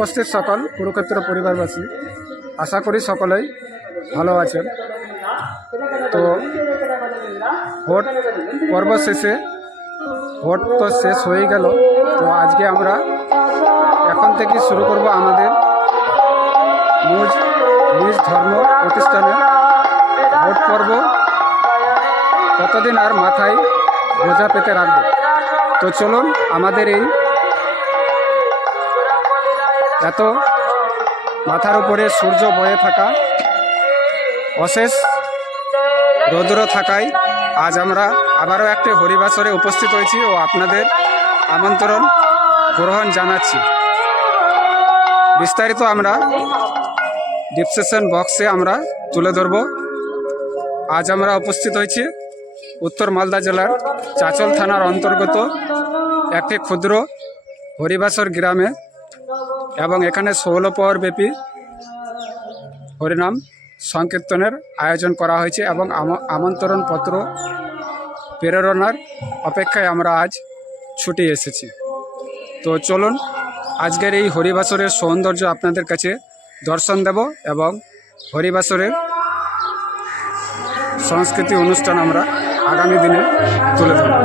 উপস্থিত সকল কুরুক্ষেত্র পরিবারবাসী। আশা করি সকলেই ভালো আছেন। তো ভোট পর্ব শেষে, ভোট তো শেষ হয়ে গেল। তো আজকে আমরা এখন থেকে শুরু করব আমাদের নিজ নিজ ধর্ম প্রতিষ্ঠানে ভোট পর্ব। কতদিন আর মাথায় বোঝা পেতে রাখব? তো চলুন আমাদের এই এত মাথার উপরে সূর্য বয়ে থাকা অশেষ রৌদ্র থাকায় আজ আমরা আবারও একটি হরিবাসরে উপস্থিত হয়েছি ও আপনাদের আমন্ত্রণ গ্রহণ জানাচ্ছি। বিস্তারিত আমরা ডিসক্রিপশন বক্সে আমরা তুলে ধরব। আজ আমরা উপস্থিত হয়েছি উত্তর মালদা জেলার চাচল থানার অন্তর্গত একটি ক্ষুদ্র হরিবাসর গ্রামে। এবং এখানে ষোলো পর ব্যাপী হরিনাম সংকীর্তনের আয়োজন করা হয়েছে এবং আম- আমন্ত্রণ পত্র প্রেরণার অপেক্ষায় আমরা আজ ছুটে এসেছি। তো চলুন, আজকের এই হরিবাসরের সৌন্দর্য আপনাদের কাছে দর্শন দেব এবং হরিবাসরের সংস্কৃতি অনুষ্ঠান আমরা আগামী দিনে তুলে ধরব।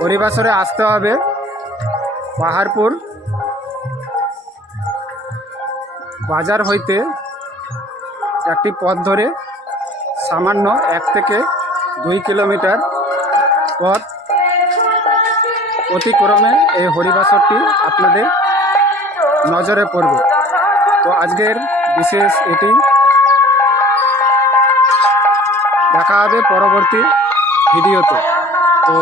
হরিবাসরে আসতে হবে। পাহাড়পুর। বাজার হইতে একটি পথ ধরে সামান্য এক থেকে দুই কিলোমিটার পথ অতিক্রমে এই হরিবাসরটি আপনাদের নজরে পড়বে। তো আজকের বিশেষ এটি দেখা হবে পরবর্তী ভিডিওতে। তো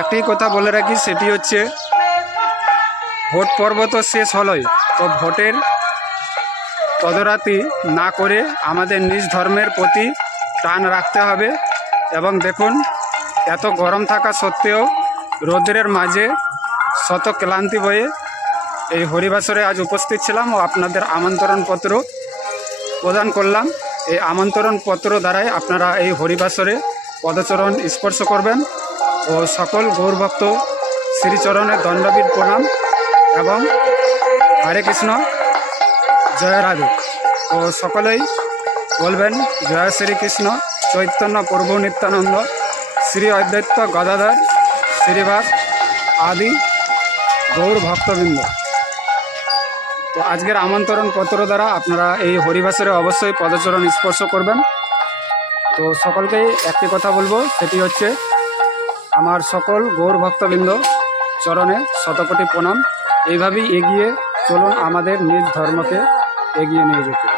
একটি কথা বলে রাখি, সেটি হচ্ছে ভোট পর্ব তো শেষ হলোই, তো ভোটের তদরাতি না করে আমাদের নিজ ধর্মের প্রতি টান রাখতে হবে। এবং দেখুন, এত গরম থাকা সত্ত্বেও রৌদ্রের মাঝে শত ক্লান্তি বয়ে এই হরিবাসরে আজ উপস্থিত ছিলাম ও আপনাদের আমন্ত্রণ পত্র প্রদান করলাম। এই আমন্ত্রণ পত্র দ্বারাই আপনারা এই হরিবাসরে পদচরণ স্পর্শ করবেন। ও সকল গৌরভক্ত শ্রীচরণের দণ্ডবীর প্রণাম এবং হরে কৃষ্ণ, জয় রাধু। ও সকলেই বলবেন, জয় শ্রীকৃষ্ণ, চৈতন্য প্রভু নিত্যানন্দ, শ্রী অদ্বৈত গদাধর, শ্রীবাস আদি গৌর ভক্তবৃন্দ। তো আজকের আমন্ত্রণ পত্র দ্বারা আপনারা এই হরিবাসরে অবশ্যই পদচরণ স্পর্শ করবেন। তো সকলকেই একটি কথা বলব, সেটি হচ্ছে আমার সকল গৌর ভক্তবৃন্দ চরণে শতকোটি প্রণাম। এইভাবেই এগিয়ে চলুন আমাদের নিজ ধর্মকে এগিয়ে নিয়ে যেতে।